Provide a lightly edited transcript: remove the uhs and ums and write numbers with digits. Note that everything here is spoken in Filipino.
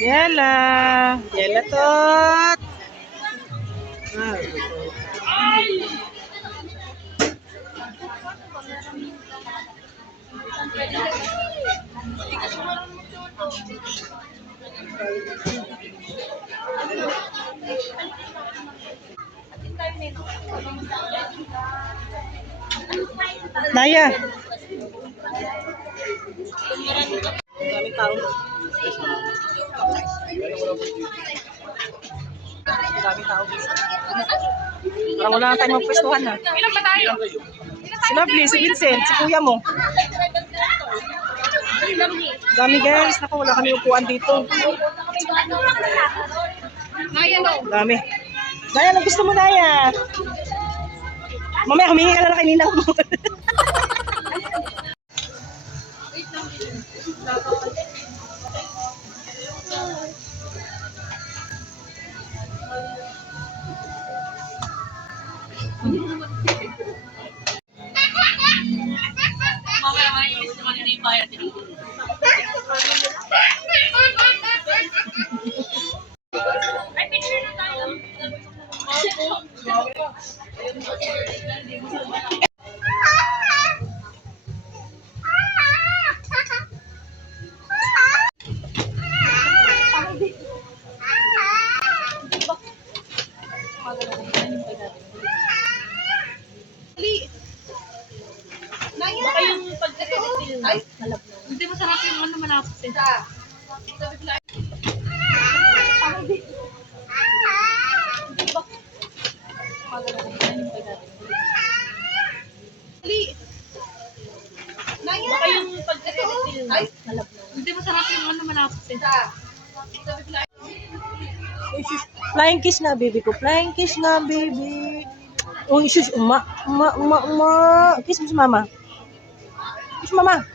Yela. Yela tot. Naya. Daming tao. Daming tao. Parang wala na tayong magpwestuhan na. Ilan ba tayo? Si Lovely, si Vincent, si kuya mo. Dami guys. Naku, wala kami upuan dito. Naya no. Dami. Naya, ano gusto mo, Naya? Mamaya, humingi ka na lang kay Ninang mo. Mamaya maiinis naman yun yung bayad. Ay, picture na tayo. Baka yung pagkakit ay, hindi masarap yung ano manapos eh. Baka yung pagkakit ay, hindi masarap yung ano manapos eh. Flying kiss nga, baby ko. Flying kiss nga, baby. Uy, shush. Uma. Kiss mo si mama. Kiss mama.